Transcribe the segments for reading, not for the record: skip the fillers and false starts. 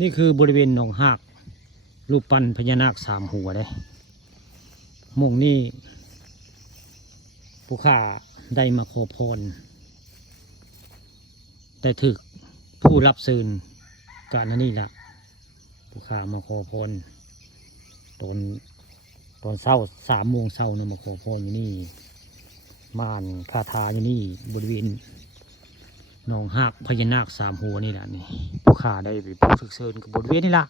นี่คือบริเวณหนองหากรูปปั้นพญานาคสามหัวเลยมงนี่ผู้ข้าได้มาขอพรได้ถึกผู้รับสื่นกาณนี่แหละผู้ข้ามาขอพรตอนเช้า3 โมงเช้าเนี่ยมาขอพรอยู่นี่ม่านคาถาอยู่นี่บริเวณหนองหากพญานาคสามหัวนี่แหละนี่ผู้ข้าได้ไปผู้ถึกเชิญกับบริเวณนี่ละ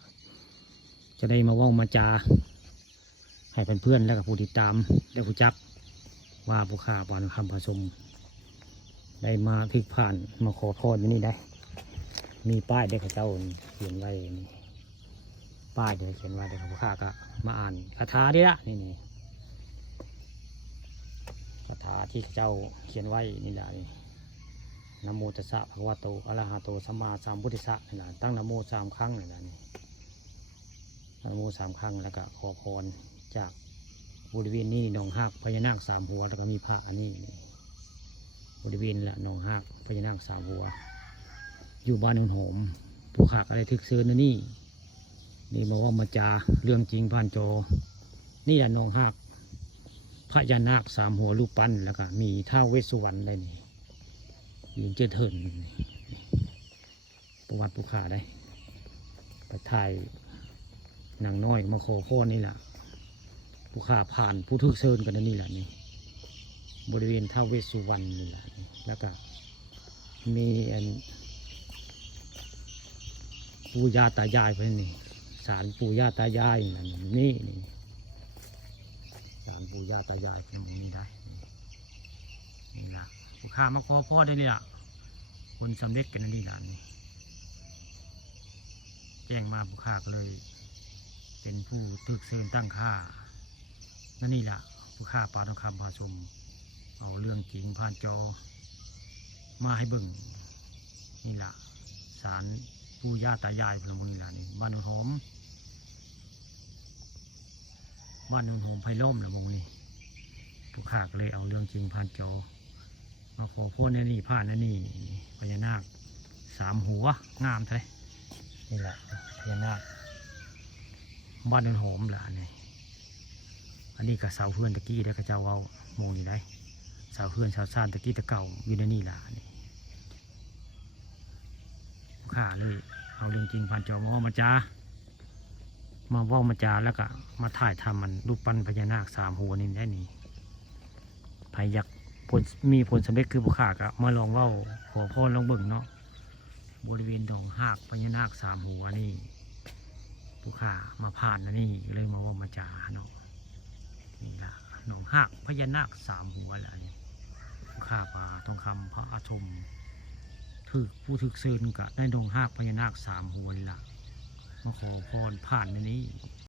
จะได้มาว่ามาจาให้เพื่อนๆและกับผู้ติดตามและผู้จักว่าผู้ข้าปานคำผสมได้มาถึกผ่านมาขอพรอยู่นี่ได้มีป้ายเด็กเจ้าเขียนไว้นี่ป้ายเด็กเขียนไว้เด็กผู้ข้าก็มาอ่านคาถาดีละนี่คาถาที่เจ้าเขียนไว้นี่แหละนี่นะโมตัสสะภะคะวะโตอะระหะโตสัมมาสัมพุทธัสสะนี่แหละตั้งนะโม3 ครั้งนี่แหละนี่นะโม3 ครั้งแล้วก็ขอพรจากบริเวณนี้หนองหากพญานาคสามหัวแล้วก็มีพระอันนี้บริเวณละหนองหากพญานาคสามหัวอยู่บ้านนนหอมผู้ขากอะไรทึกเซินนี่มาว่ามาจาเรื่องจริงผ่านจอนี่แหละหนองหากพญานาคสามหัวรูปปั้นแล้วก็มีท้าวเวสสุวรรณได้นี่ยืนเจริญประวัติผู้ขาได้ไปถ่ายนางน้อยมาขอข้อนี่แหละผู้ขาผ่านผู้ทึกเซินกันนี่แหละนี่บริเวณท้าวเวสสุวรรณนี่แหละแล้วก็มีปู่ย่าตายายไปนี่ศาลปู่ย่าตายายนี่ศาลปู่ย่าตายายตรงนี้ได้นี่ละผู้ขามาขอพ่อได้เลยล่ะคนสำเร็จกันนี่แหละนี่แจ้งมาผู้ขาเลยเป็นผู้ทึกเซินตั้งค่านั่นนี่แหละผู้ฆ่าปลาทองคำพาชมเอาเรื่องจริงผ่านจอมาให้เบิ่งนี่แหละศาลปู่ย่าตายายพลเมืองนี่แหละนี่บ้านโนนหอมไผ่ล้อมละมงนี่ผู้ฆ่าก็เลยเอาเรื่องจริงผ่านจอมาขอพ่อนี่ผ่านนี่พญานาคสามหัวงามใช่นี่แหละพญานาคบ้านโนนหอมละนี่อันนี้กับเสาเพื่อนตะกี้ได้กระเจ้าเอามองอยู่ได้เสาเพื่อนเสาซ่านตะกี้ตะเก่าอยู่ในนี่ล่ะนี่ข้าเลยเอาเรื่องจริงผ่านจอมาว่ามาจาแล้วก็มาถ่ายทำมันรูปปั้นพญานาคสามหัวนี่ได้นี่พายักมีผลสำเร็จคือผู้ข้าก็มาลองว่าขอพ่อลองเบิ่งเนาะบริเวณดงหากพญานาคสามหัวนี่ผู้ข้ามาผ่านนะนี่เลยมาว่ามาจาเนาะนี่ละหนองหากพญานาคสามหัวอะไรข้าป่าทองคำพระอาชมผู้ถึกเซินกะได้หนองหากพญานาคสามหัวนี่ละมาขอพรผ่านในนี้